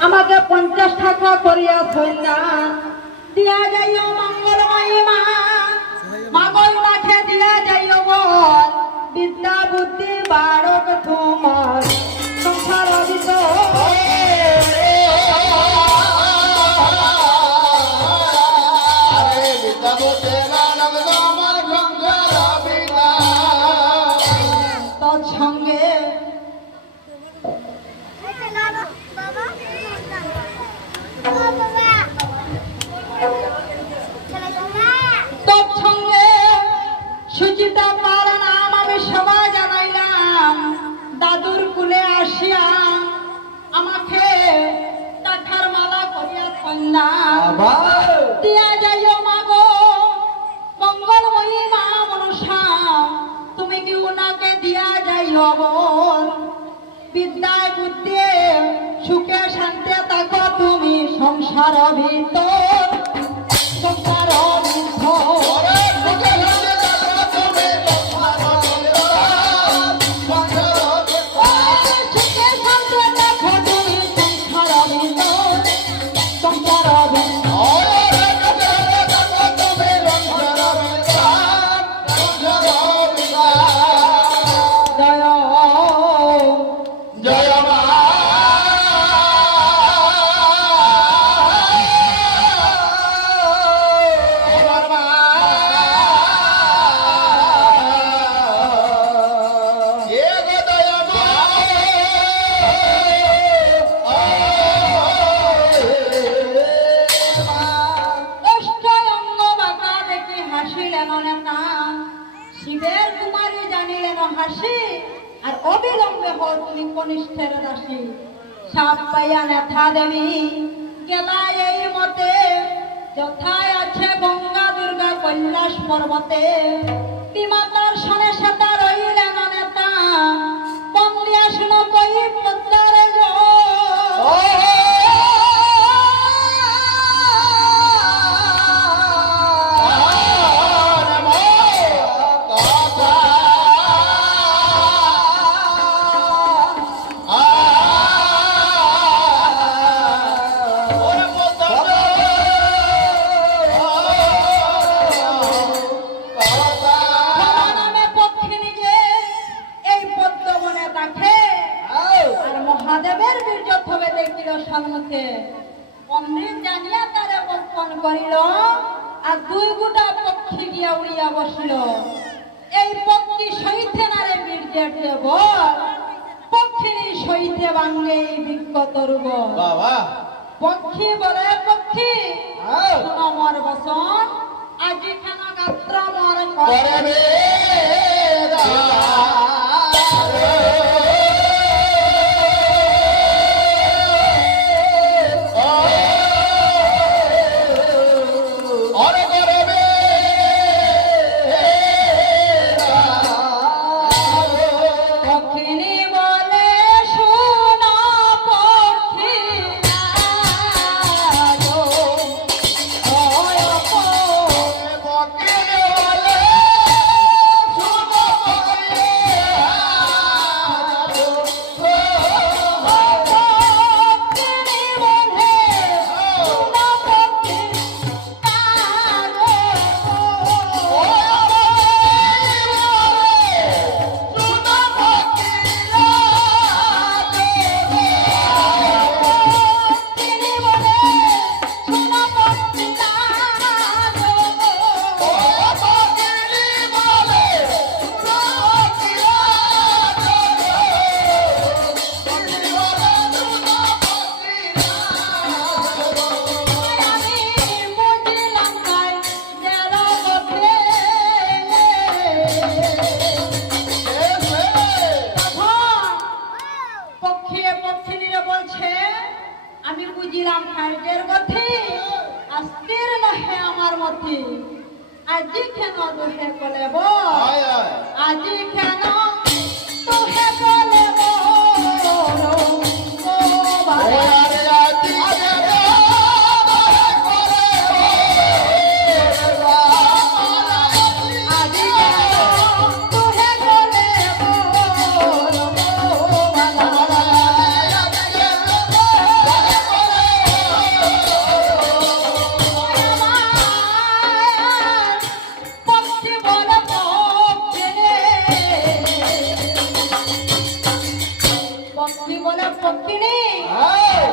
আমাকে পঞ্চাশ টাকা করিয়া সন্ধ্যা দিয়া যাইও মঙ্গলময়ী মা। মাগল মাঠে দিয়া যাইও বল। বিদ্যা বুদ্ধি বারক তোমার। তৎসঙ্গে সুচিতা পার নাম আমি সবাই জানাইলাম। দাদুর কুলে আসিয়া আমাকে কাঠার মালা করিয়া সন্ধান দিয়া যাইও মাগো মঙ্গলময়ী মা মনসা তুমি কি উনাকে দিয়া যাইও বল? বিদ্যায় বুদ্ধি সুখে শান্তি থাকো তুমি সংসার ভিতর। শিবের কুমারী জানিলেন হাসি, আর অবিলম্বে হও তুমি কনিষ্ঠের দাসী। সাপ পাইয়া নেথা দেবী গেলা এই মতে, যথায় আছে গঙ্গা দুর্গা কৈলাস পর্বতে। বিমাতার সনে সেতা রইলেন নেতা বসিল। এই পক্ষী সহিতে নারে বীর্যের দেব পক্ষিণী সহিতে বাঙ্গে এই বিজ্ঞত রূপ পক্ষী বলে পক্ষী আমার মোর বসন আজি খানা গাত্র মোর করে? বুঝিলাম খাইটের মধ্যে আস্তির নহে আমার মধ্যে। আজি কেন দুহে কলেব আজি কেন তুহে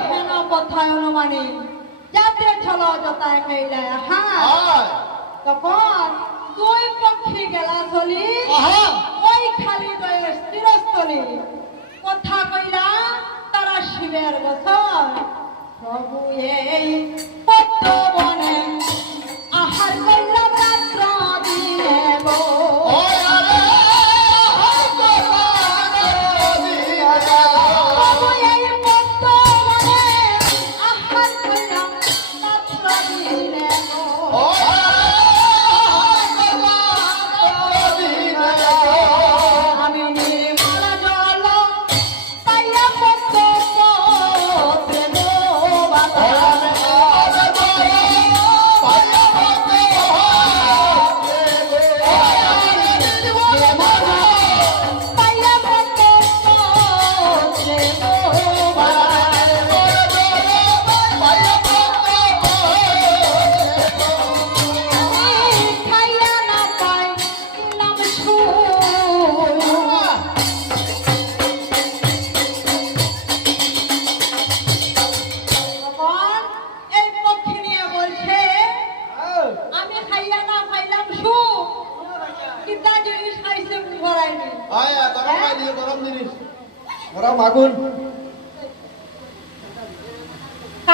হেন কথায় অনুমানে? খাইলে হ্যাঁ। তখন দুই পক্ষী গেলা চলি আহা। ওই খালি দয়ের স্থিরস্থলে কথা কইলা তারা শিবের বছর প্রভু এই পদ্ম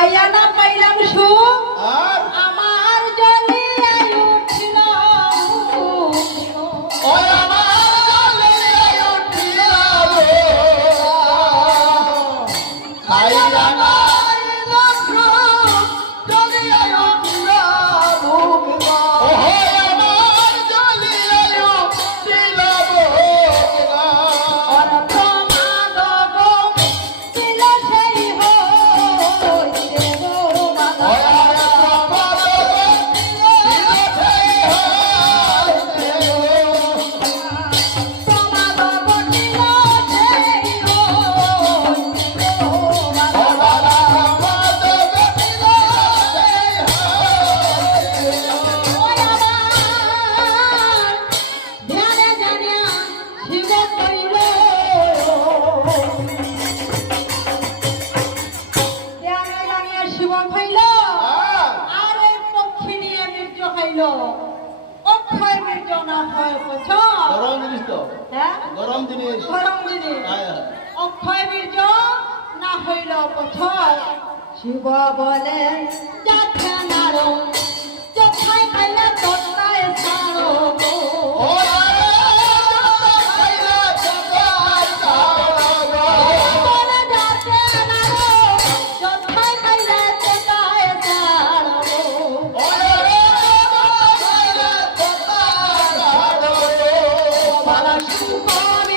খাইয়া না পাইলাম সু আর আমার বীর্য অক্ষয় বীর্য না হয় বছর গরম জিনিস তো। হ্যাঁ? গরম জিনিস। গরম জিনিস। অক্ষয় বীর্য না হইল বছর শিব বলে যাচ্ছে নারম Balashubhami